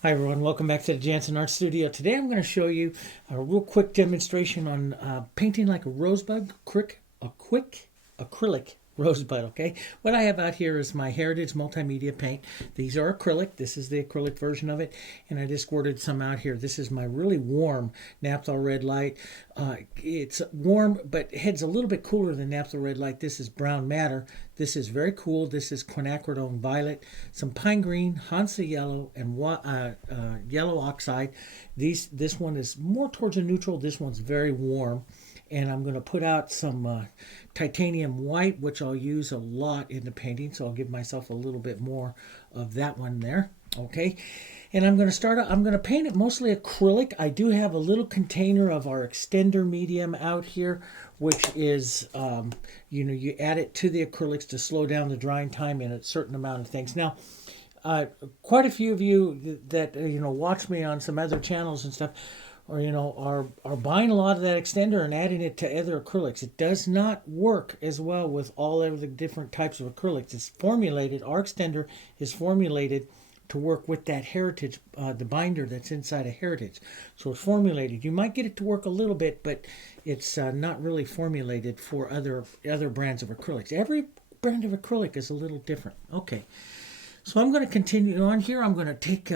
Hi everyone, welcome back to the Jansen Art Studio. Today I'm going to show you a real quick demonstration on painting like a rosebud, a quick acrylic rosebud, okay? What I have out here is my Heritage Multimedia paint. These are acrylic. This is the acrylic version of it, and I just squirted some out here. This is my really warm Naphthol Red Light. It's warm, but heads a little bit cooler than Naphthol Red Light. This is Brown Madder. This is very cool. This is quinacridone violet, some pine green, Hansa yellow, and yellow oxide. This one is more towards a neutral. This one's very warm. And I'm going to put out some titanium white, which I'll use a lot in the painting. So I'll give myself a little bit more of that one there. Okay. And I'm going to I'm going to paint it mostly acrylic. I do have a little container of our extender medium out here, which is, you add it to the acrylics to slow down the drying time in a certain amount of things. Now, quite a few of you that, watch me on some other channels and stuff, or are buying a lot of that extender and adding it to other acrylics. It does not work as well with all of the different types of acrylics. It's formulated, our extender is formulated to work with that Heritage, the binder that's inside a Heritage. So it's formulated. You might get it to work a little bit, but it's not really formulated for other brands of acrylics. Every brand of acrylic is a little different. Okay, so I'm going to continue on here. I'm going to take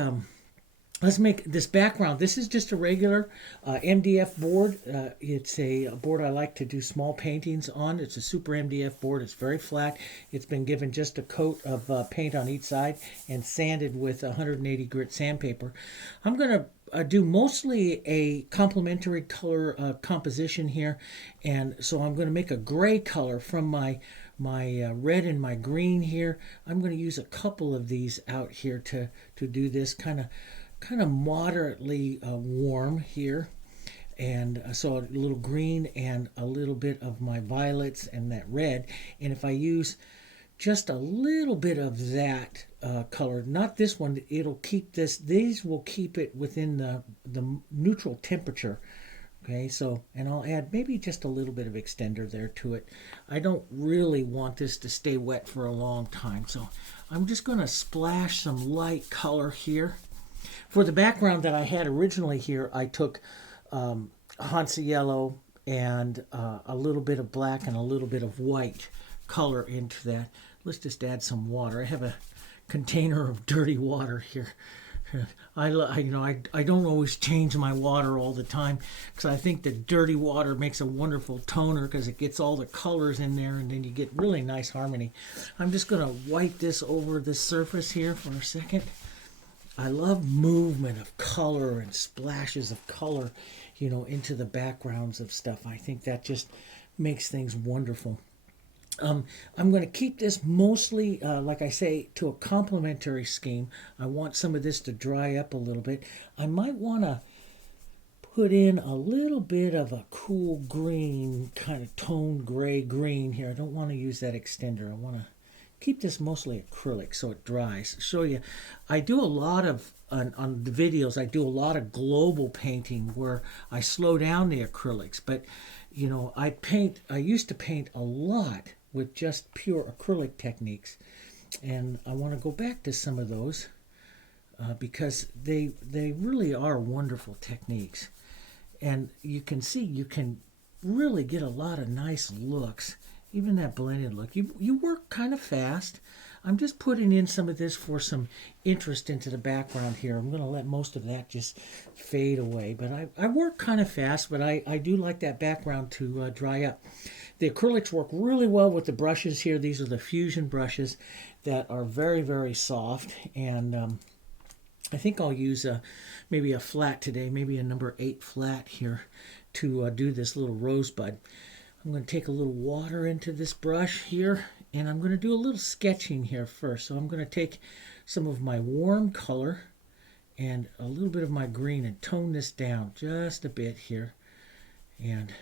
let's make this background. This is just a regular MDF board. It's a board I like to do small paintings on. It's a super MDF board. It's very flat. It's been given just a coat of paint on each side and sanded with 180 grit sandpaper. I'm going to do mostly a complementary color composition here. And so I'm going to make a gray color from my red and my green here. I'm going to use a couple of these out here to do this kind of moderately warm here, and so a little green and a little bit of my violets and that red. And if I use just a little bit of that color, not this one, it'll keep these will keep it within the neutral temperature. Okay, so, and I'll add maybe just a little bit of extender there to it. I don't really want this to stay wet for a long time, so I'm just going to splash some light color here. For the background that I had originally here, I took Hansa yellow and a little bit of black and a little bit of white color into that. Let's just add some water. I have a container of dirty water here. I don't always change my water all the time because I think the dirty water makes a wonderful toner because it gets all the colors in there and then you get really nice harmony. I'm just going to wipe this over the surface here for a second. I love movement of color and splashes of color, into the backgrounds of stuff. I think that just makes things wonderful. I'm going to keep this mostly, like I say, to a complementary scheme. I want some of this to dry up a little bit. I might want to put in a little bit of a cool green, kind of toned gray green here. I don't want to use that extender. I want to keep this mostly acrylic so it dries. Show you, I do a lot of, on the videos, I do a lot of global painting where I slow down the acrylics. But, I used to paint a lot with just pure acrylic techniques. And I want to go back to some of those because they really are wonderful techniques. And you can see, you can really get a lot of nice looks. Even that blended look. You work kind of fast. I'm just putting in some of this for some interest into the background here. I'm going to let most of that just fade away. But I work kind of fast, but I do like that background to dry up. The acrylics work really well with the brushes here. These are the Fusion brushes that are very, very soft. And I think I'll use maybe a flat today, maybe a number 8 flat here to do this little rosebud. I'm going to take a little water into this brush here, and I'm going to do a little sketching here first. So I'm going to take some of my warm color and a little bit of my green and tone this down just a bit here. And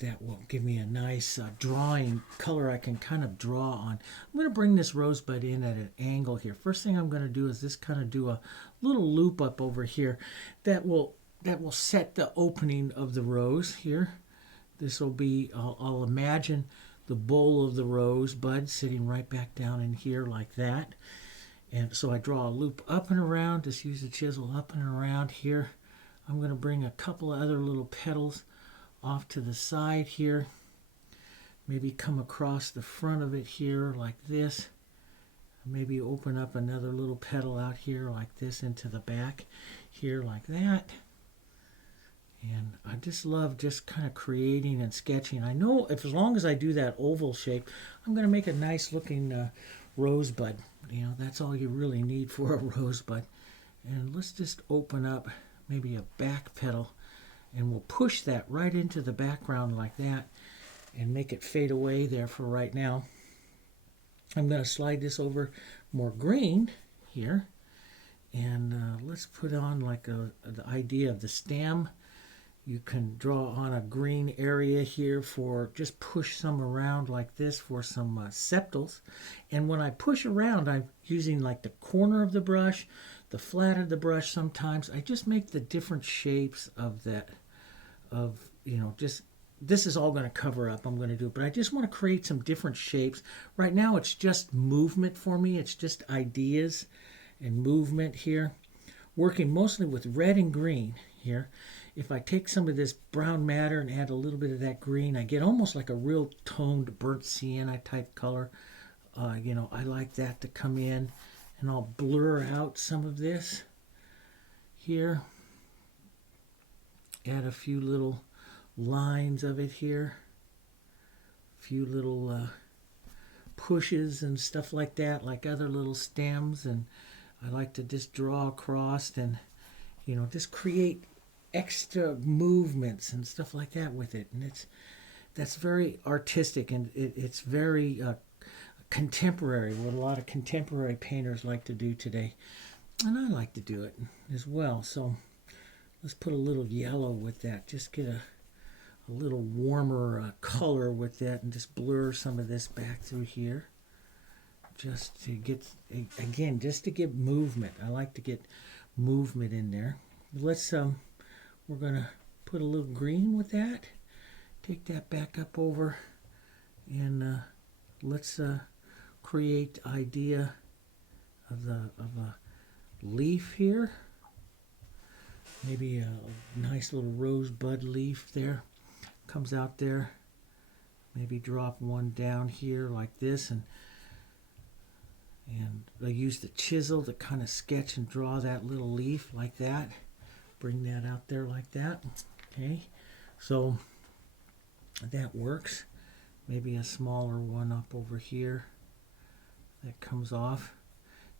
that will give me a nice drawing color I can kind of draw on. I'm going to bring this rosebud in at an angle here. First thing I'm going to do is just kind of do a little loop up over here that will set the opening of the rose here. This will be, I'll imagine the bowl of the rose bud sitting right back down in here like that. And so I draw a loop up and around, just use the chisel up and around here. I'm going to bring a couple of other little petals off to the side here. Maybe come across the front of it here like this. Maybe open up another little petal out here like this into the back here like that. And I just love just kind of creating and sketching. I know if as long as I do that oval shape, I'm going to make a nice looking rosebud. You know, that's all you really need for a rosebud. And let's just open up maybe a back petal, and we'll push that right into the background like that and make it fade away there for right now. I'm going to slide this over more green here, and let's put on like the idea of the stem. You can draw on a green area here for just push some around like this for some sepals. And when I push around, I'm using like the corner of the brush, the flat of the brush sometimes. I just make the different shapes of that, just this is all going to cover up. I'm going to do it, but I just want to create some different shapes. Right now it's just movement for me. It's just ideas and movement here. Working mostly with red and green here. If I take some of this brown matter and add a little bit of that green, I get almost like a real toned burnt sienna type color. I like that to come in, and I'll blur out some of this here. Add a few little lines of it here. A few little pushes and stuff like that, like other little stems. And I like to just draw across and, just create extra movements and stuff like that with it. And that's very artistic, and it's very contemporary, what a lot of contemporary painters like to do today. And I like to do it as well. So let's put a little yellow with that. Just get a little warmer color with that, and just blur some of this back through here. Just to get, again, just to get movement. I like to get movement in there. Let's, we're going to put a little green with that. Take that back up over, and let's create idea of a leaf here. Maybe a nice little rosebud leaf there. Comes out there. Maybe drop one down here like this, and I use the chisel to kind of sketch and draw that little leaf like that. Bring that out there like that. Okay, so that works. Maybe a smaller one up over here that comes off.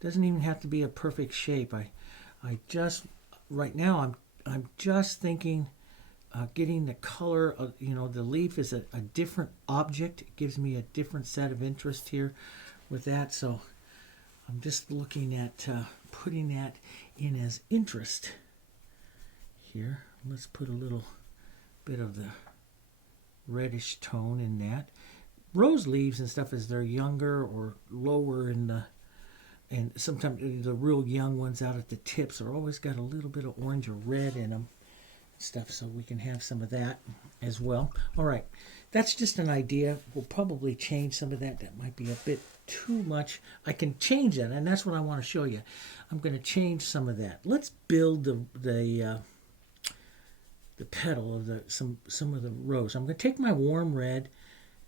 Doesn't even have to be a perfect shape. I just right now I'm just thinking getting the color of, the leaf is a different object. It gives me a different set of interest here with that. So I'm just looking at putting that in as interest here. Let's put a little bit of the reddish tone in that. Rose leaves and stuff, as they're younger or lower in the, and sometimes the real young ones out at the tips are always got a little bit of orange or red in them stuff, so we can have some of that as well. All right, that's just an idea. We'll probably change some of that. That might be a bit too much. I can change that, and that's what I want to show you. I'm going to change some of that. Let's build the petal of some of the rose. I'm going to take my warm red,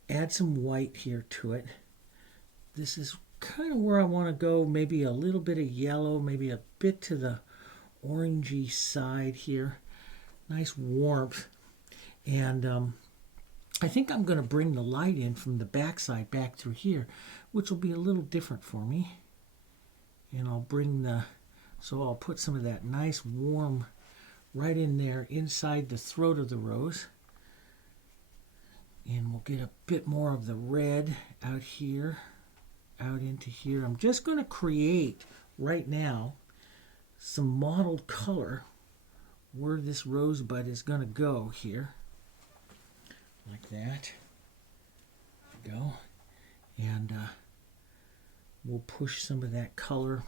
add some white here to it. This is kind of where I want to go. Maybe a little bit of yellow, maybe a bit to the orangey side here. Nice warmth. And I think I'm going to bring the light in from the back side back through here, which will be a little different for me. And I'll bring so I'll put some of that nice warm right in there inside the throat of the rose. And we'll get a bit more of the red out here, out into here. I'm just going to create right now some mottled color where this rosebud is going to go here. Like that. There we go. And we'll push some of that color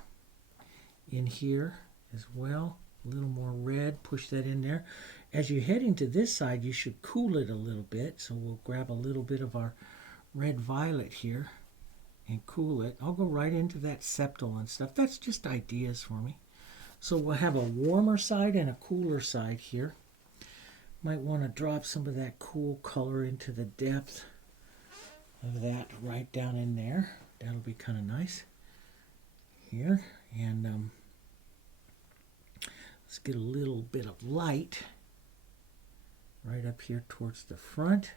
in here as well. A little more red, push that in there. As you're heading to this side, you should cool it a little bit. So we'll grab a little bit of our red violet here and cool it. I'll go right into that septal and stuff. That's just ideas for me. So we'll have a warmer side and a cooler side here. Might want to drop some of that cool color into the depth of that right down in there. That'll be kind of nice here. And let's get a little bit of light right up here towards the front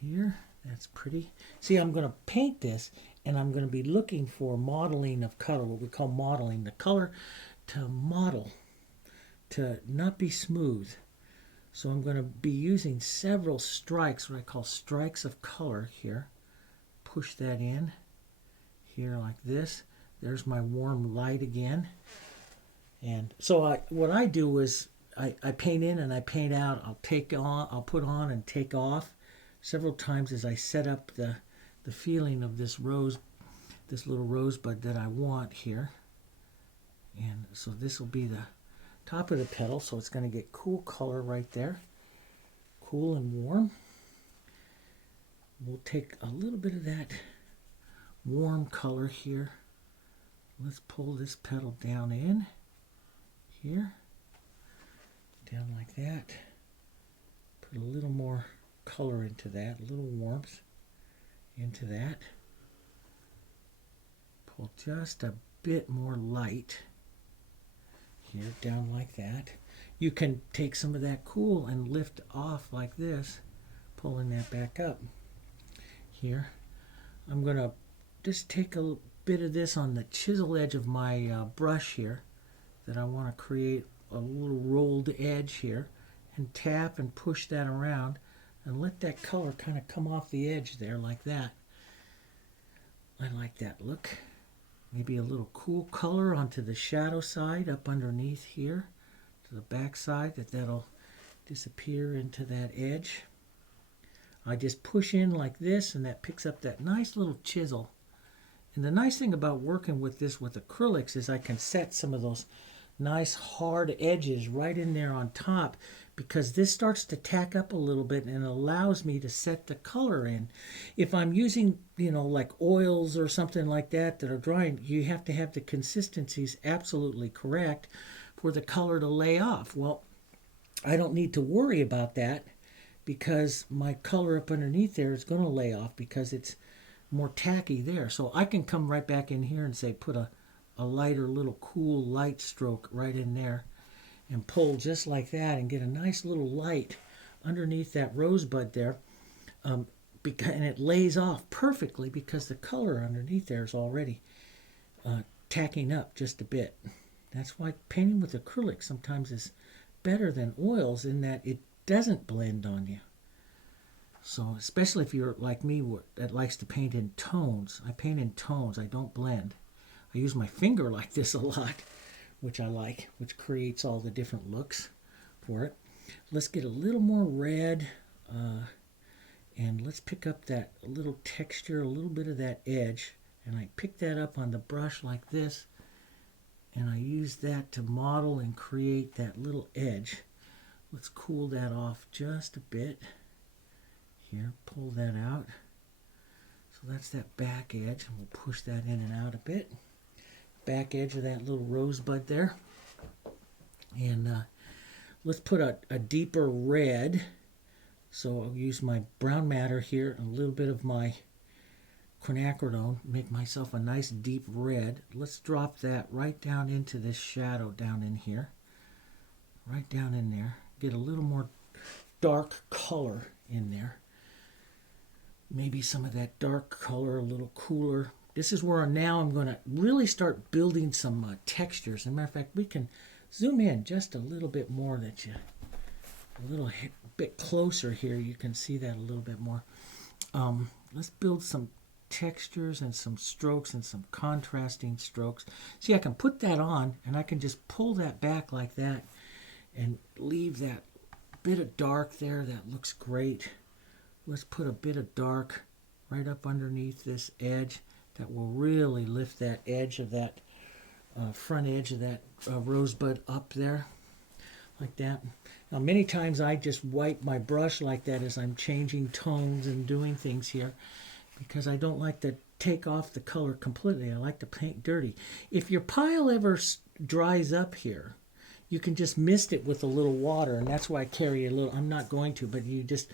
here. That's pretty. See, I'm going to paint this, and I'm going to be looking for modeling of color, what we call modeling, the color to model, to not be smooth. So I'm going to be using several strikes, what I call strikes of color here. Push that in here like this. There's my warm light again. And so what I do is I paint in and I paint out. I'll put on and take off several times as I set up the feeling of this rose, this little rosebud that I want here. And so this will be the top of the petal, so it's going to get cool color right there, cool and warm. We'll take a little bit of that warm color here. Let's pull this petal down in here, down like that. Put a little more color into that, a little warmth into that. Pull just a bit more light here, down like that. You can take some of that cool and lift off like this, pulling that back up here. I'm going to just take a bit of this on the chisel edge of my brush here that I want to create a little rolled edge here, and tap and push that around and let that color kind of come off the edge there like that. I like that look. Maybe a little cool color onto the shadow side up underneath here to the back side, that'll disappear into that edge. I just push in like this, and that picks up that nice little chisel. And the nice thing about working with this with acrylics is I can set some of those nice hard edges right in there on top, because this starts to tack up a little bit and allows me to set the color in. If I'm using, like oils or something like that are drying, you have to have the consistencies absolutely correct for the color to lay off. Well, I don't need to worry about that, because my color up underneath there is going to lay off because it's more tacky there. So I can come right back in here and say put a lighter little cool light stroke right in there and pull just like that and get a nice little light underneath that rosebud there. And it lays off perfectly because the color underneath there is already tacking up just a bit. That's why painting with acrylic sometimes is better than oils, in that it doesn't blend on you. So especially if you're like me that likes to paint in tones. I paint in tones, I don't blend. I use my finger like this a lot, which I like, which creates all the different looks for it. Let's get a little more red, and let's pick up that little texture, a little bit of that edge, and I pick that up on the brush like this, and I use that to model and create that little edge. Let's cool that off just a bit. Here, pull that out. So that's that back edge, and we'll push that in and out a bit. Back edge of that little rosebud there. And let's put a deeper red. So I'll use my brown matter here, a little bit of my quinacridone, make myself a nice deep red. Let's drop that right down into this shadow down in here. Right down in there. Get a little more dark color in there. Maybe some of that dark color, a little cooler. This is where now I'm going to really start building some textures. As a matter of fact, we can zoom in just a little bit more, a little bit closer here. You can see that a little bit more. Let's build some textures and some strokes and some contrasting strokes. See, I can put that on and I can just pull that back like that and leave that bit of dark there. That looks great. Let's put a bit of dark right up underneath this edge. That will really lift that edge of that front edge of that rosebud up there, like that. Now, many times I just wipe my brush like that as I'm changing tones and doing things here, because I don't like the take off the color completely. I like to paint dirty. If your pile ever dries up here, you can just mist it with a little water, and that's why I carry a little. I'm not going to, but you just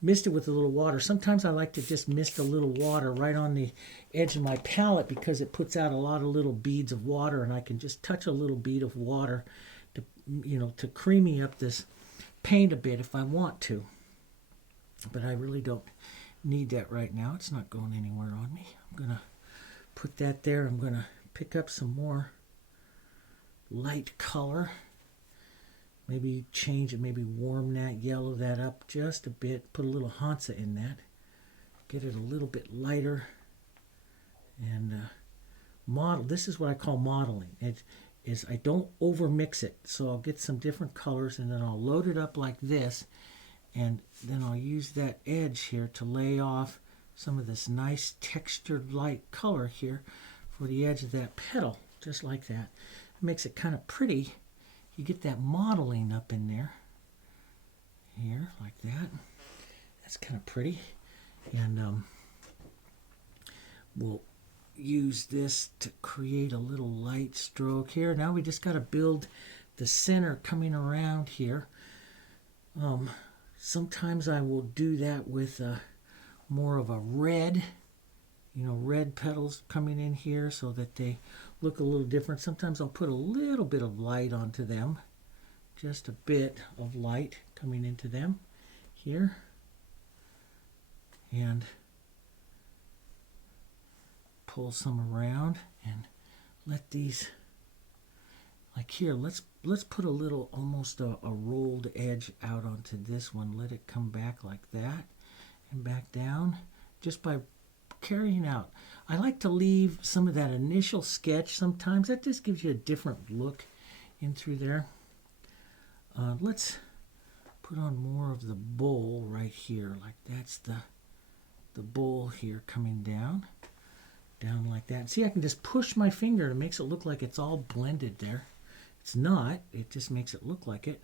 mist it with a little water. Sometimes I like to just mist a little water right on the edge of my palette because it puts out a lot of little beads of water, and I can just touch a little bead of water to, to creamy up this paint a bit if I want to. But I really don't need that right now. It's not going anywhere on me. I'm going to put that there. I'm going to pick up some more light color. Maybe change it, maybe warm that, yellow that up just a bit. Put a little Hansa in that. Get it a little bit lighter. And model. This is what I call modeling. It is I don't over mix it. So I'll get some different colors and then I'll load it up like this. And then I'll use that edge here to lay off some of this nice textured light color here for the edge of that petal. Just like that. It makes it kind of pretty. You get that modeling up in there. Here, like that. That's kind of pretty. And we'll use this to create a little light stroke here. Now we just got to build the center coming around here. Sometimes I will do that with more of a red, red petals coming in here so that they look a little different. Sometimes I'll put a little bit of light onto them, just a bit of light coming into them here. And pull some around and let these, like here, let's put a little, almost a rolled edge out onto this one. Let it come back like that and back down just by carrying out. I like to leave some of that initial sketch sometimes. That just gives you a different look in through there. Let's put on more of the bowl right here. Like that's the bowl here coming down like that. See, I can just push my finger. It makes it look like it's all blended there. It's not. It just makes it look like it.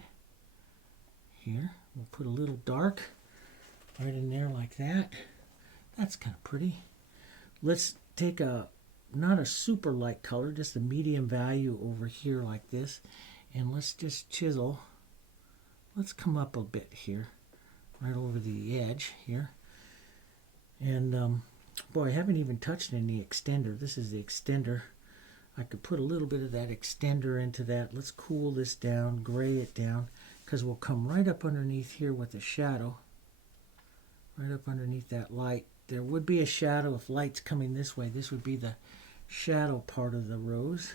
Here, we'll put a little dark right in there like that. That's kind of pretty. Let's take not a super light color, just a medium value over here like this. And let's just chisel. Let's come up a bit here, right over the edge here. And boy, I haven't even touched any extender. This is the extender. I could put a little bit of that extender into that. Let's cool this down, gray it down, because we'll come right up underneath here with the shadow. Right up underneath that light. There would be a shadow if light's coming this way. This would be the shadow part of the rose.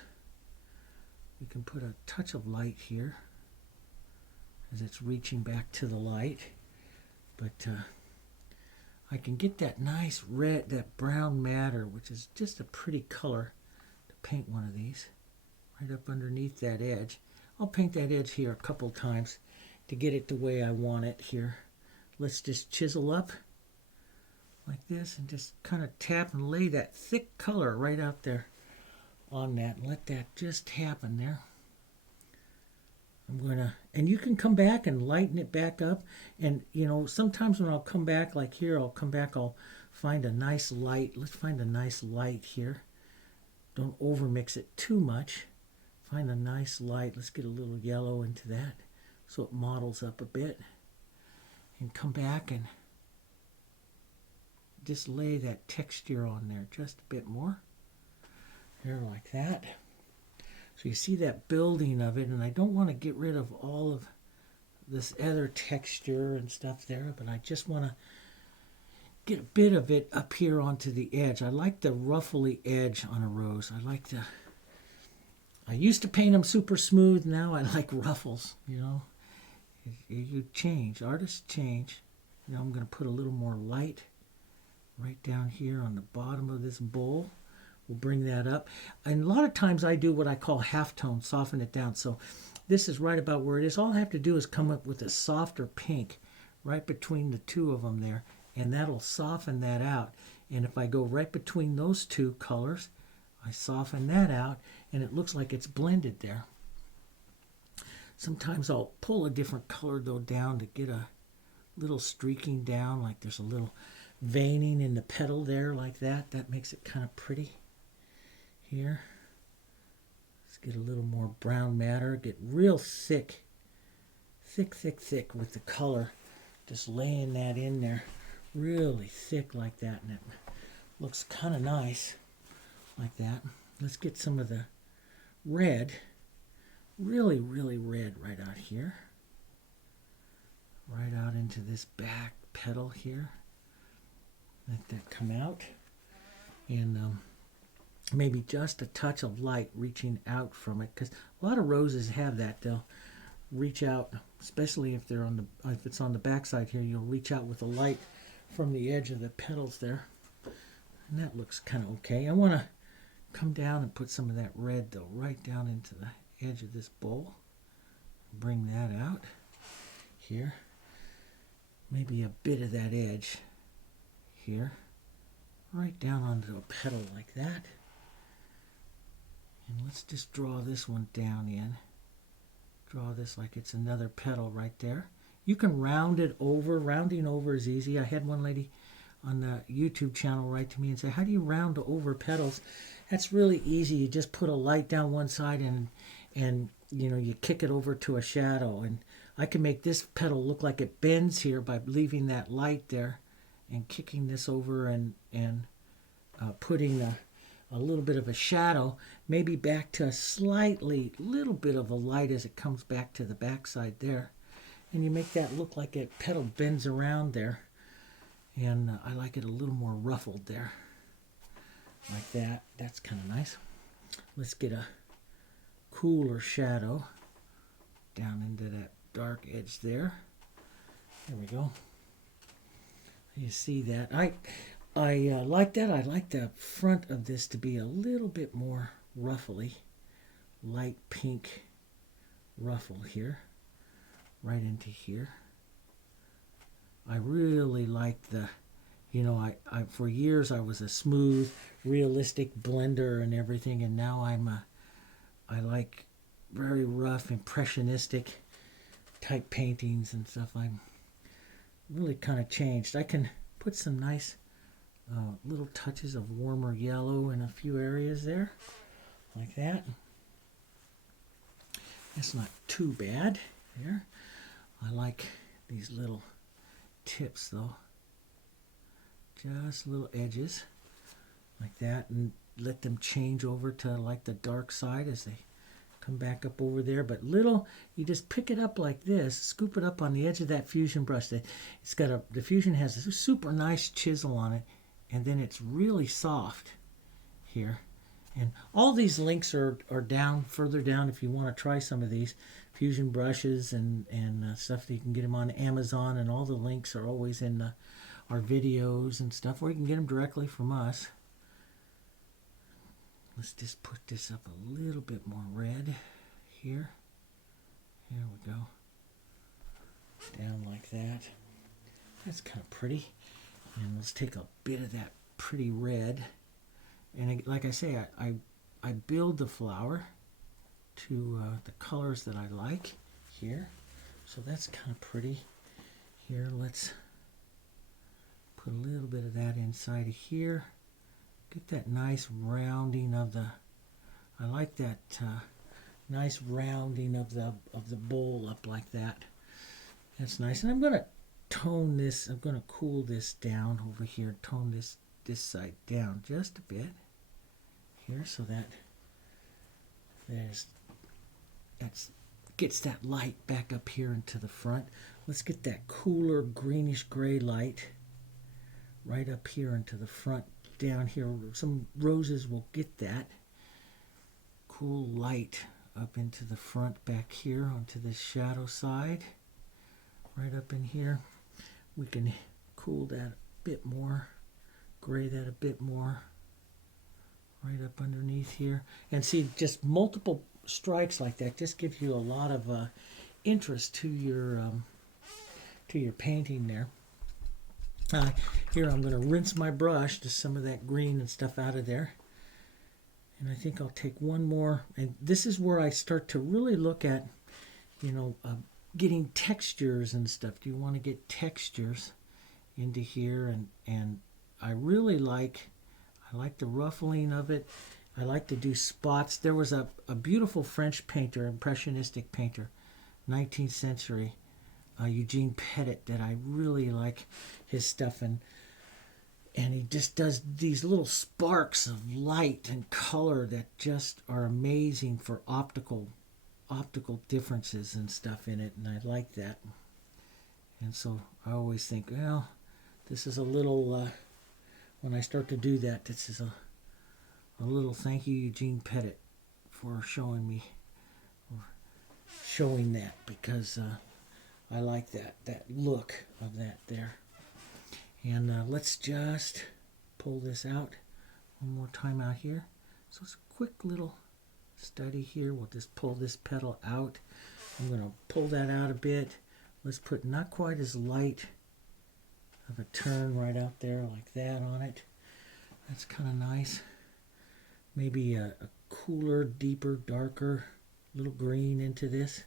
We can put a touch of light here as it's reaching back to the light. But I can get that nice red, that brown matter, which is just a pretty color, to paint one of these right up underneath that edge. I'll paint that edge here a couple times to get it the way I want it here. Let's just chisel up like this and just kind of tap and lay that thick color right out there on that and let that just happen there. I'm going to, and you can come back and lighten it back up. And, sometimes when I'll come back, like here, I'll find a nice light. Let's find a nice light here. Don't overmix it too much. Find a nice light. Let's get a little yellow into that so it models up a bit. And come back and just lay that texture on there just a bit more. There, like that. So you see that building of it, and I don't want to get rid of all of this other texture and stuff there, but I just want to get a bit of it up here onto the edge. I like the ruffly edge on a rose. I used to paint them super smooth. Now I like ruffles, You change. Artists change. I'm going to put a little more light right down here on the bottom of this bowl. We'll bring that up. And a lot of times I do what I call halftone, soften it down. So this is right about where it is. All I have to do is come up with a softer pink right between the two of them there, and that'll soften that out. And if I go right between those two colors, I soften that out, and it looks like it's blended there. Sometimes I'll pull a different color, though, down to get a little streaking down, like there's a little veining in the petal there like that. That makes it kind of pretty here. Let's get a little more brown matter. Get real thick, thick with the color. Just laying that in there really thick like that, and it looks kind of nice like that. Let's get some of the red, really red right out here. Right out into this back petal here. Let that come out. And maybe just a touch of light reaching out from it, because a lot of roses have that. They'll reach out, especially if they're on the if it's on the back side here, you'll reach out with the light from the edge of the petals there. And that looks kind of okay. I want to come down and put some of that red though right down into the edge of this bowl. Bring that out here. Maybe a bit of that edge here, right down onto a petal like that. And let's just draw this one down in. Draw this like it's another petal right there. You can round it over. Rounding over is easy. I had one lady on the YouTube channel write to me and say, how do you round over petals? That's really easy. You just put a light down one side and you know, you kick it over to a shadow. And I can make this petal look like it bends here by leaving that light there and kicking this over and putting a little bit of a shadow, maybe back to a little bit of a light as it comes back to the back side there. And you make that look like a petal bends around there. And I like it a little more ruffled there. Like that. That's kind of nice. Let's get a cooler shadow down into that dark edge there. There we go. You see that? I like that. I like the front of this to be a little bit more ruffly, light pink ruffle here, right into here. I really like the, you know, I for years I was a smooth, realistic blender and everything, and now I like very rough, impressionistic type paintings and stuff. I'm really kind of changed. I can put some nice little touches of warmer yellow in a few areas there, like that. That's not too bad there. I like these little tips though, just little edges like that, and let them change over to like the dark side as they come back up over there. But little, you just pick it up like this, scoop it up on the edge of that fusion brush. It's got the fusion has a super nice chisel on it, and then it's really soft here. And all these links are down further down if you want to try some of these fusion brushes and stuff. That you can get them on Amazon, and all the links are always in our videos and stuff, or you can get them directly from us. Let's just put this up a little bit more red here. Here we go. Down like that. That's kind of pretty. And let's take a bit of that pretty red. And like I say, I build the flower to the colors that I like here. So that's kind of pretty. Here, let's put a little bit of that inside of here. Get that nice rounding of the, I like that nice rounding of the bowl up like that. That's nice. And I'm going to tone this, I'm going to cool this down over here, tone this side down just a bit here, so that gets that light back up here into the front. Let's get that cooler greenish gray light right up here into the front. Down here, some roses will get that cool light up into the front back here onto the shadow side, right up in here. We can cool that a bit more, gray that a bit more, right up underneath here. And see, just multiple strikes like that just gives you a lot of interest to your painting there. Here I'm going to rinse my brush, just some of that green and stuff out of there. And I think I'll take one more. And this is where I start to really look at, you know, getting textures and stuff. Do you want to get textures into here, and I really I like the ruffling of it. I like to do spots. There was a beautiful French painter, impressionistic painter, 19th century, Eugene Pettit, that I really like his stuff, and he just does these little sparks of light and color that just are amazing for optical differences and stuff in it, and I like that. And so I always think, well, this is a little, when I start to do that, this is a little thank you, Eugene Pettit, for showing that, because I like that look of that there. And let's just pull this out one more time out here. So it's a quick little study here. We'll just pull this petal out. I'm going to pull that out a bit. Let's put not quite as light of a turn right out there like that on it. That's kind of nice. Maybe a cooler, deeper, darker little green into this.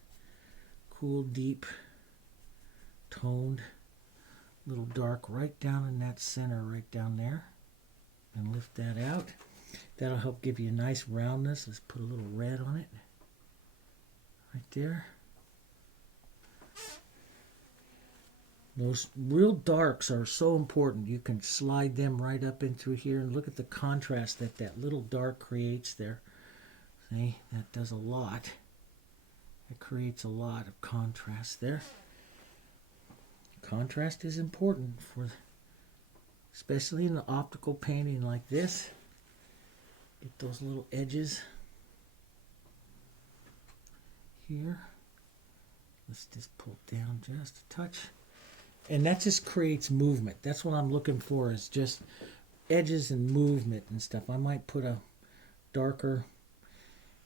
Cool, deep, toned, little dark right down in that center, right down there. And lift that out. That'll help give you a nice roundness. Let's put a little red on it. Right there. Those real darks are so important. You can slide them right up into here and look at the contrast that that little dark creates there. See, that does a lot. It creates a lot of contrast there. Contrast is important for, especially in the optical painting like this. Get those little edges here. Let's just pull down just a touch. And that just creates movement. That's what I'm looking for, is just edges and movement and stuff. I might put a darker,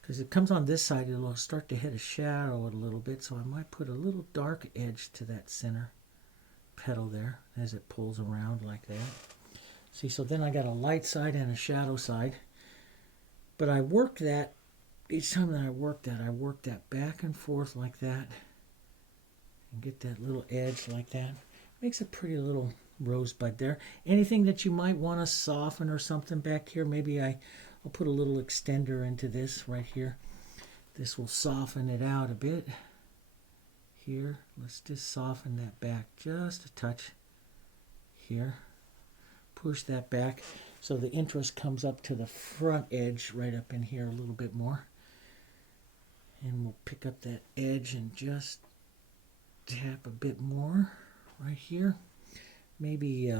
because it comes on this side, it'll start to hit a shadow a little bit, so I might put a little dark edge to that center petal there as it pulls around like that. See, so then I got a light side and a shadow side. But I work that, each time that I work that back and forth like that, and get that little edge like that. Makes a pretty little rosebud there. Anything that you might want to soften or something back here, maybe I'll put a little extender into this right here. This will soften it out a bit. Here, let's just soften that back just a touch. Here, push that back so the interest comes up to the front edge right up in here a little bit more. And we'll pick up that edge and just tap a bit more right here. Maybe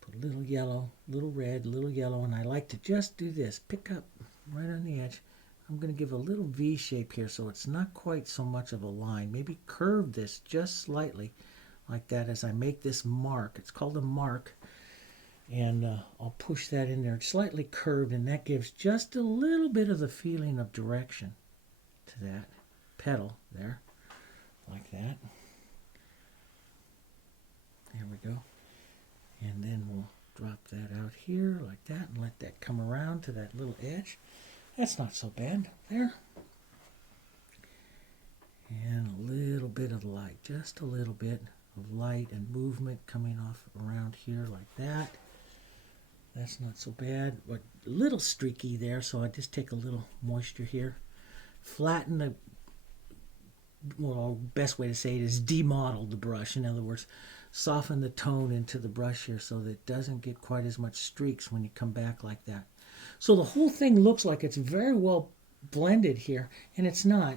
put a little yellow, little red, little yellow, and I like to just do this. Pick up right on the edge. I'm going to give a little V shape here so it's not quite so much of a line. Maybe curve this just slightly like that as I make this mark. It's called a mark. And I'll push that in there slightly curved, and that gives just a little bit of the feeling of direction to that petal there, like that. There we go. And then we'll drop that out here like that and let that come around to that little edge. That's not so bad there. And a little bit of light, just a little bit of light and movement coming off around here like that. That's not so bad, but a little streaky there, so I just take a little moisture here. Flatten the, well, best way to say it is demodel the brush. In other words, soften the tone into the brush here so that it doesn't get quite as much streaks when you come back like that. So the whole thing looks like it's very well blended here, and it's not.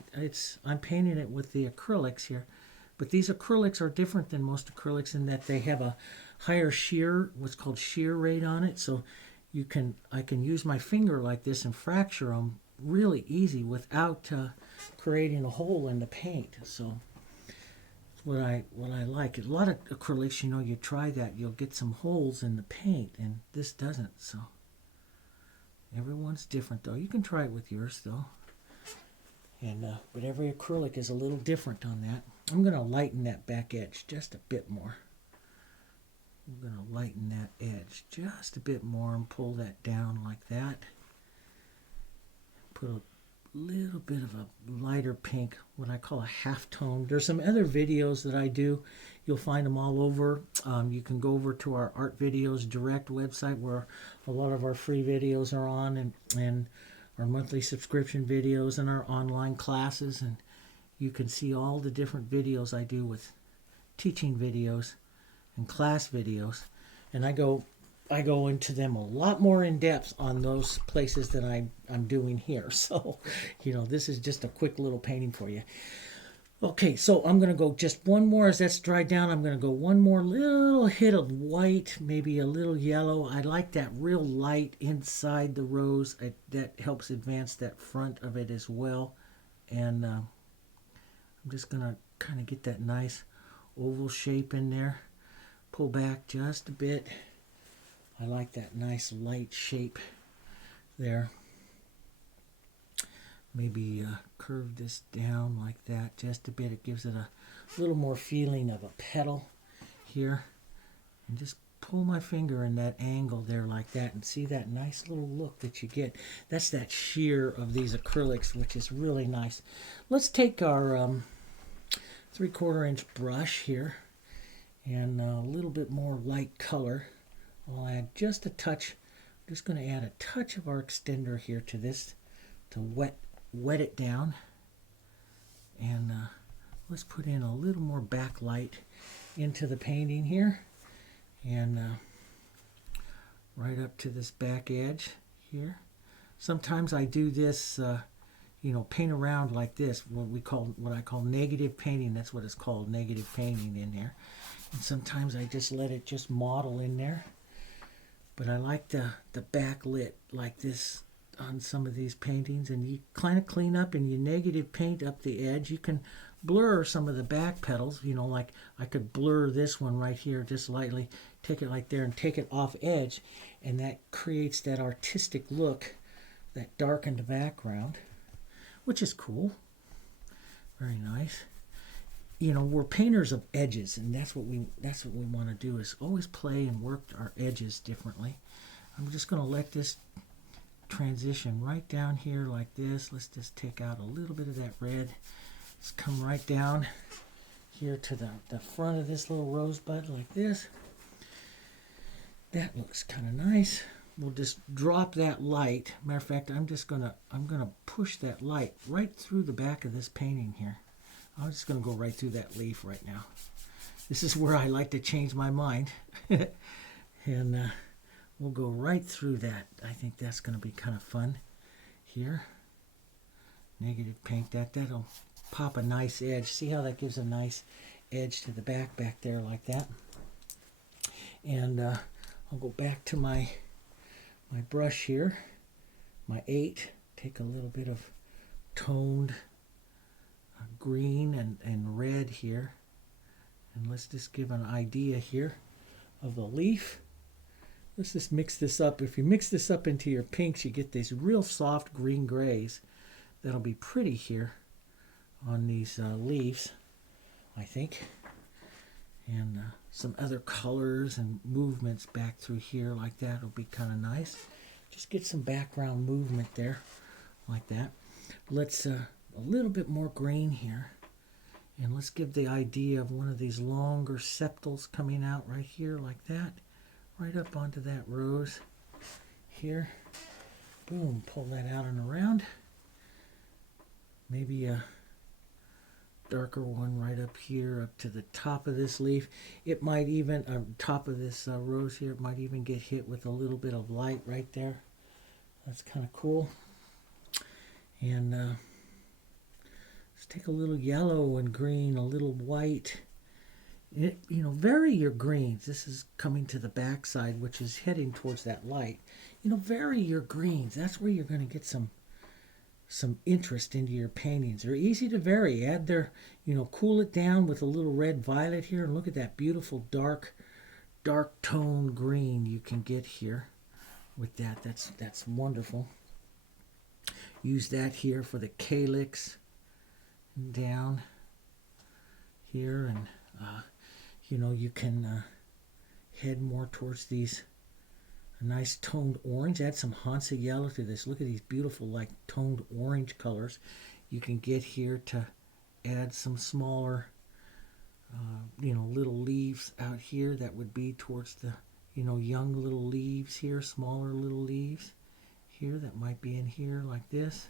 I'm painting it with the acrylics here, but these acrylics are different than most acrylics in that they have a higher shear, what's called shear rate on it. So I can use my finger like this and fracture them really easy without creating a hole in the paint. So that's what I like. A lot of acrylics, you know, you try that, you'll get some holes in the paint, and this doesn't. So everyone's different though. You can try it with yours though. And but every acrylic is a little different on that. I'm going to lighten that back edge just a bit more. I'm going to lighten that edge just a bit more and pull that down like that. Put a little bit of a lighter pink, what I call a half tone. There's some other videos that I do. You'll find them all over. You can go over to our Art Videos Direct website where a lot of our free videos are on, and our monthly subscription videos and our online classes. And you can see all the different videos I do with teaching videos and class videos. And I go into them a lot more in depth on those places that I'm doing here. So, this is just a quick little painting for you. Okay, so I'm going to go just one more as that's dried down. I'm going to go one more little hit of white, maybe a little yellow. I like that real light inside the rose. That helps advance that front of it as well. And I'm just going to kind of get that nice oval shape in there. Pull back just a bit. I like that nice light shape there. Maybe curve this down like that just a bit. It gives it a little more feeling of a petal here. And just pull my finger in that angle there like that and see that nice little look that you get. That's that sheer of these acrylics, which is really nice. Let's take our 3/4 inch brush here and a little bit more light color. I'll add just a touch. I'm just going to add a touch of our extender here to this to wet it down. And let's put in a little more backlight into the painting here. And right up to this back edge here. Sometimes I do this, paint around like this, what I call negative painting. That's what it's called, negative painting in here. And sometimes I just let it just model in there. But I like the backlit like this on some of these paintings. And you kind of clean up and you negative paint up the edge. You can blur some of the back petals. Like I could blur this one right here just lightly. Take it like there and take it off edge. And that creates that artistic look, that darkened background, which is cool. Very nice. We're painters of edges, and that's what we want to do, is always play and work our edges differently. I'm just going to let this transition right down here like this. Let's just take out a little bit of that red. Let's come right down here to the front of this little rosebud like this. That looks kind of nice. We'll just drop that light. Matter of fact, I'm gonna push that light right through the back of this painting here. I'm just going to go right through that leaf right now. This is where I like to change my mind. And we'll go right through that. I think that's going to be kind of fun here. Negative paint that. That'll pop a nice edge. See how that gives a nice edge to the back there like that. And I'll go back to my brush here. My 8. Take a little bit of toned green and red here, and let's just give an idea here of the leaf. Let's just mix this up. If you mix this up into your pinks, you get these real soft green grays that'll be pretty here on these leaves, I think. And some other colors and movements back through here like that will be kind of nice. Just get some background movement there like that. Let's a little bit more green here, and let's give the idea of one of these longer sepals coming out right here like that, right up onto that rose here. Boom, pull that out and around. Maybe a darker one right up here up to the top of this leaf. It might even, top of this rose here, it might even get hit with a little bit of light right there. That's kind of cool. And let's take a little yellow and green, a little white. Vary your greens. This is coming to the back side, which is heading towards that light. Vary your greens. That's where you're going to get some interest into your paintings. They're easy to vary. Add their, cool it down with a little red violet here, and look at that beautiful dark tone green you can get here with that. That's wonderful. Use that here for the calyx down here, and you can head more towards these a nice toned orange. Add some Hansa yellow to this. Look at these beautiful like toned orange colors. You can get here to add some smaller, little leaves out here. That would be towards the, young little leaves here, smaller little leaves here that might be in here like this.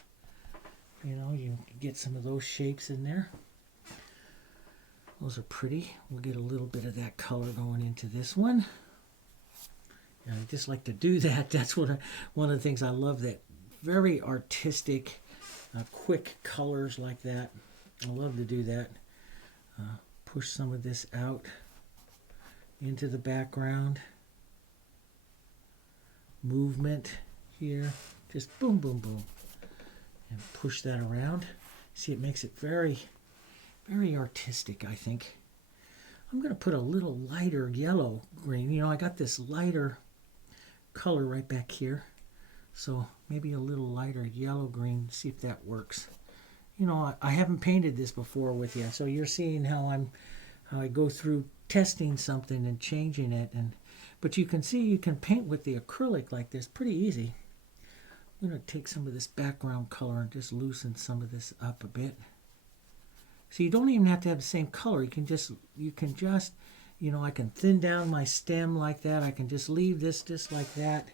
You get some of those shapes in there. Those are pretty. We'll get a little bit of that color going into this one. And I just like to do that. That's one of the things I love, that very artistic, quick colors like that. I love to do that. Push some of this out into the background. Movement here. Just boom, boom, boom. And push that around. See, it makes it very, very artistic, I think. I'm going to put a little lighter yellow green. I got this lighter color right back here. So maybe a little lighter yellow green. See if that works. I haven't painted this before with you, so you're seeing how I go through testing something and changing it. But you can see you can paint with the acrylic like this pretty easy. I'm going to take some of this background color and just loosen some of this up a bit. So you don't even have to have the same color. You can just, I can thin down my stem like that. I can just leave this just like that.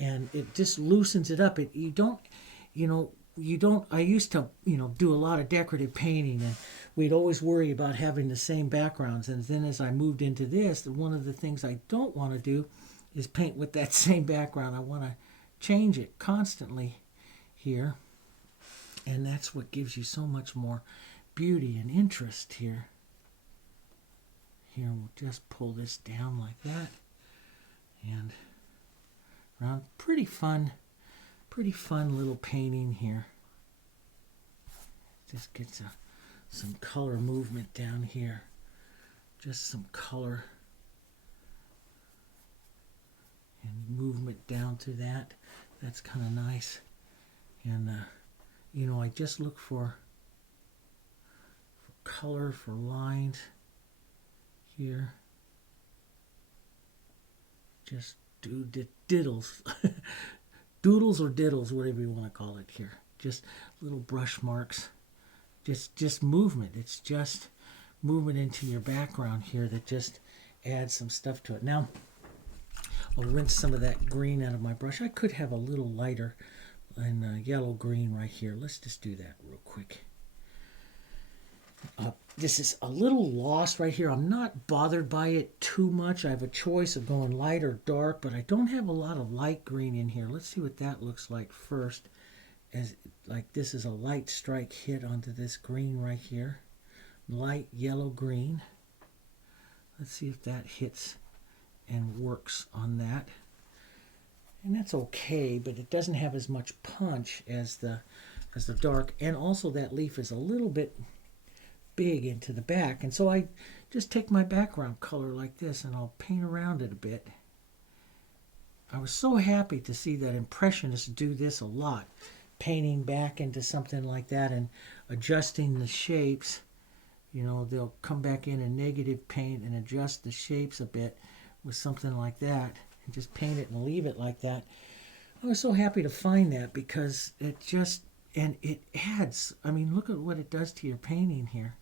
And it just loosens it up. I used to, do a lot of decorative painting, and we'd always worry about having the same backgrounds. And then as I moved into this, one of the things I don't want to do is paint with that same background. I want to change it constantly here. And that's what gives you so much more beauty and interest here. Here, we'll just pull this down like that. And around. Pretty fun little painting here. Just gets some color movement down here. Just some color and movement down to that. That's kind of nice. And I just look for color, for lines here. Just do diddles. Doodles or diddles, whatever you want to call it here. Just little brush marks. Just movement. It's just movement into your background here that just adds some stuff to it. Now, I'll rinse some of that green out of my brush. I could have a little lighter and yellow green right here. Let's just do that real quick. This is a little lost right here. I'm not bothered by it too much. I have a choice of going light or dark, but I don't have a lot of light green in here. Let's see what that looks like first. Like this is a light strike hit onto this green right here. Light yellow green. Let's see if that hits and works on that. And that's okay, but it doesn't have as much punch as the dark. And also that leaf is a little bit big into the back, and so I just take my background color like this and I'll paint around it a bit. I was so happy to see that Impressionists do this a lot, painting back into something like that and adjusting the shapes. They'll come back in and negative paint and adjust the shapes a bit with something like that and just paint it and leave it like that. I was so happy to find that because it adds, look at what it does to your painting here.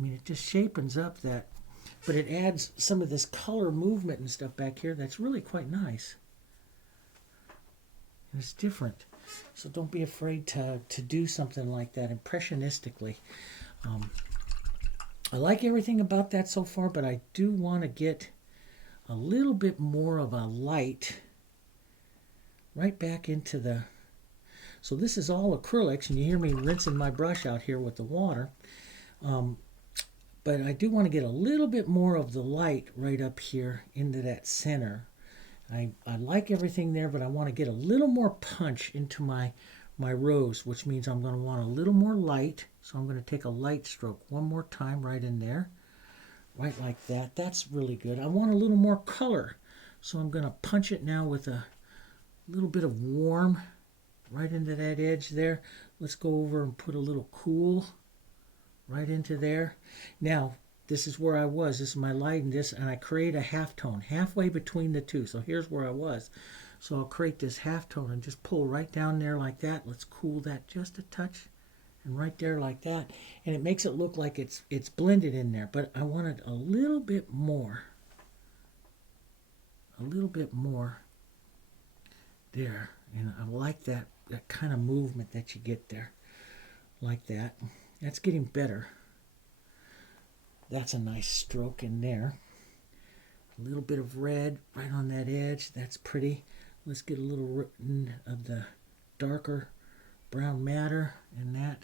It just shapens up that, but it adds some of this color movement and stuff back here that's really quite nice. And it's different. So don't be afraid to do something like that impressionistically. I like everything about that so far, but I do want to get a little bit more of a light right back into the... So this is all acrylics, and you hear me rinsing my brush out here with the water. But I do want to get a little bit more of the light right up here into that center. I like everything there, but I want to get a little more punch into my rose, which means I'm going to want a little more light. So I'm going to take a light stroke one more time right in there. Right like that. That's really good. I want a little more color. So I'm going to punch it now with a little bit of warm right into that edge there. Let's go over and put a little cool right into there. Now, this is where I was. This is my light and this, and I create a halftone halfway between the two. So here's where I was. So I'll create this halftone and just pull right down there like that. Let's cool that just a touch. And right there like that. And it makes it look like it's blended in there. But I want it a little bit more. A little bit more there. And I like that kind of movement that you get there. Like that. That's getting better. That's a nice stroke in there. A little bit of red right on that edge. That's pretty. Let's get a little of the darker brown matter in that.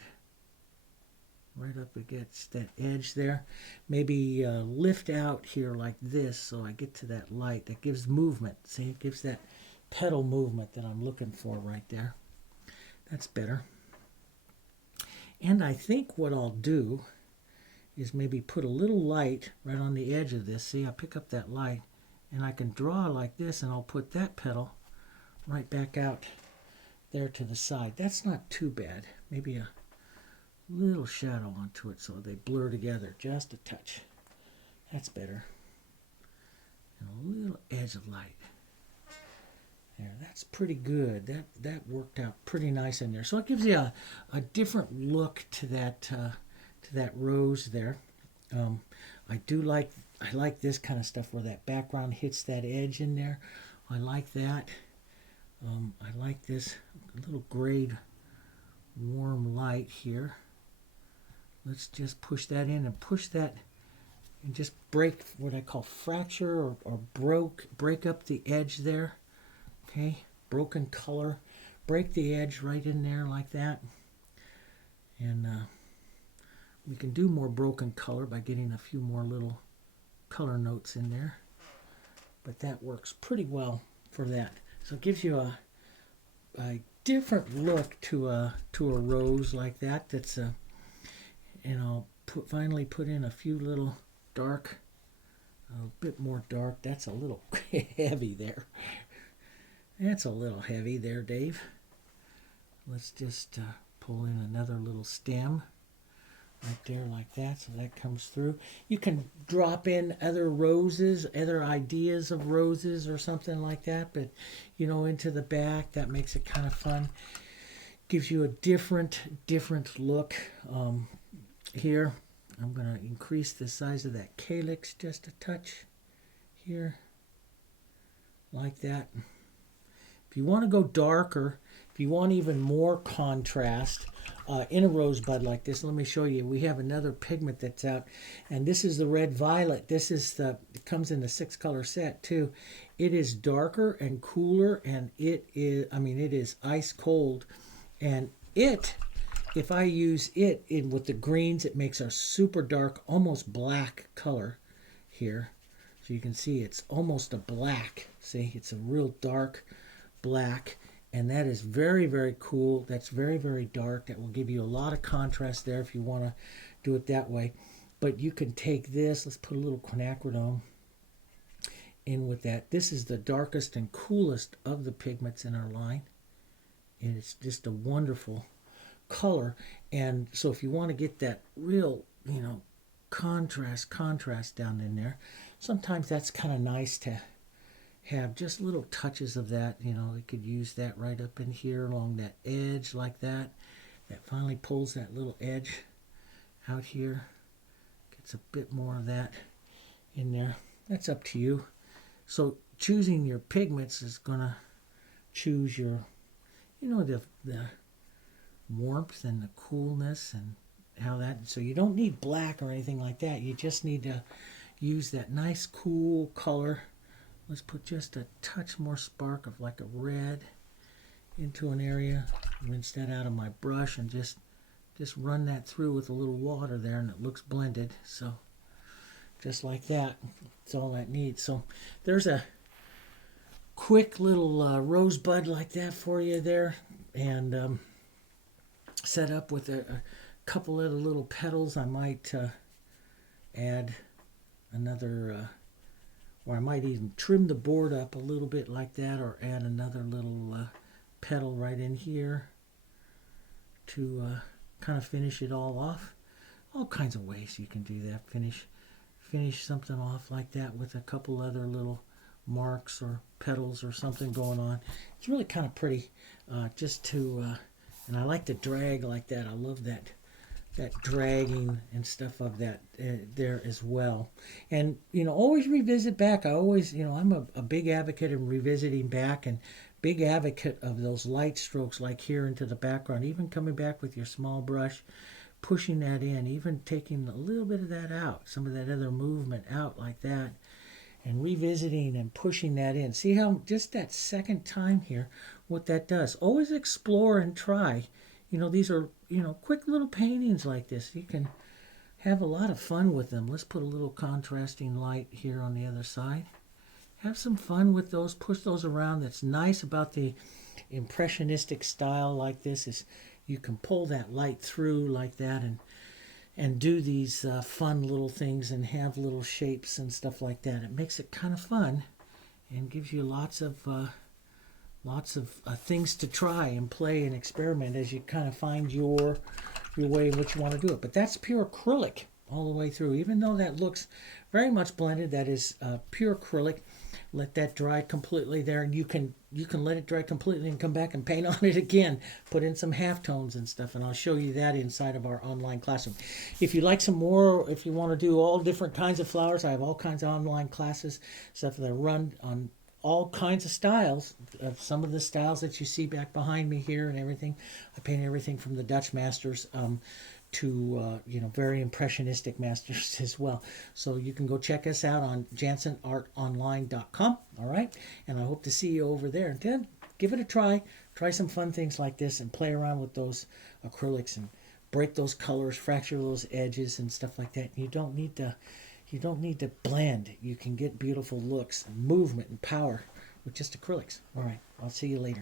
Right up against that edge there. Maybe lift out here like this so I get to that light. That gives movement. See, it gives that petal movement that I'm looking for right there. That's better. And I think what I'll do is maybe put a little light right on the edge of this. See, I pick up that light and I can draw like this, and I'll put that petal right back out there to the side. That's not too bad. Maybe a little shadow onto it so they blur together just a touch. That's better. And a little edge of light. There, that's pretty good. That worked out pretty nice in there. So it gives you a different look to that rose there. I like this kind of stuff where that background hits that edge in there. I like that. I like this little grayed warm light here. Let's just push that in and push that and just break what I call fracture or break up the edge there. Okay, broken color. Break the edge right in there like that. And we can do more broken color by getting a few more little color notes in there. But that works pretty well for that. So it gives you a different look to a rose like that. That's and I'll finally put in a few little dark, a bit more dark. That's a little heavy there. That's a little heavy there, Dave. Let's just pull in another little stem right there like that, so that comes through. You can drop in other roses, other ideas of roses or something like that, but into the back. That makes it kind of fun. Gives you a different look. Here I'm going to increase the size of that calyx just a touch here like that. If you want to go darker, if you want even more contrast in a rosebud like this, let me show you. We have another pigment that's out, and this is the red violet. This is it comes in the 6-color set too. It is darker and cooler, and it is ice cold. And if I use it in with the greens, it makes a super dark, almost black color here. So you can see it's almost a black. See, it's a real dark black, and that is very, very cool. That's very, very dark. That will give you a lot of contrast there if you want to do it that way. But you can take this. Let's put a little quinacridone in with that. This is the darkest and coolest of the pigments in our line, and it's just a wonderful color. And so if you want to get that real, contrast down in there, sometimes that's kind of nice to have just little touches of that. They could use that right up in here along that edge like that. That finally pulls that little edge out here. Gets a bit more of that in there. That's up to you. So choosing your pigments is going to choose your, the warmth and the coolness and how that. So you don't need black or anything like that. You just need to use that nice cool color. Let's put just a touch more spark of like a red into an area. Rinse that out of my brush and just run that through with a little water there, and it looks blended. So just like that. That's all that needs. So there's a quick little rosebud like that for you there, and set up with a couple of little petals. I might add another or I might even trim the board up a little bit like that, or add another little petal right in here to kind of finish it all off. All kinds of ways you can do that. Finish finish something off like that with a couple other little marks or petals or something going on. It's really kind of pretty, just to, and I like to drag like that. I love that dragging and stuff of that there as well. And always revisit back. I always, I'm a big advocate of revisiting back, and big advocate of those light strokes like here into the background, even coming back with your small brush, pushing that in, even taking a little bit of that out, some of that other movement out like that, and revisiting and pushing that in. See how just that second time here, what that does. Always explore and try. These are, quick little paintings like this. You can have a lot of fun with them. Let's put a little contrasting light here on the other side. Have some fun with those. Push those around. That's nice about the impressionistic style like this is you can pull that light through like that and do these fun little things and have little shapes and stuff like that. It makes it kind of fun and gives you lots of things to try and play and experiment as you kind of find your way in which you want to do it. But that's pure acrylic all the way through. Even though that looks very much blended, that is pure acrylic. Let that dry completely there, and you can let it dry completely and come back and paint on it again. Put in some halftones and stuff, and I'll show you that inside of our online classroom. If you like some more, if you want to do all different kinds of flowers, I have all kinds of online classes, stuff that run on all kinds of styles. Some of the styles that you see back behind me here and everything. I paint everything from the Dutch masters to very impressionistic masters as well. So you can go check us out on jansenartonline.com. All right, and I hope to see you over there. And then give it a try. Try some fun things like this and play around with those acrylics and break those colors, fracture those edges and stuff like that. You don't need to blend. You can get beautiful looks and movement and power with just acrylics. All right, I'll see you later.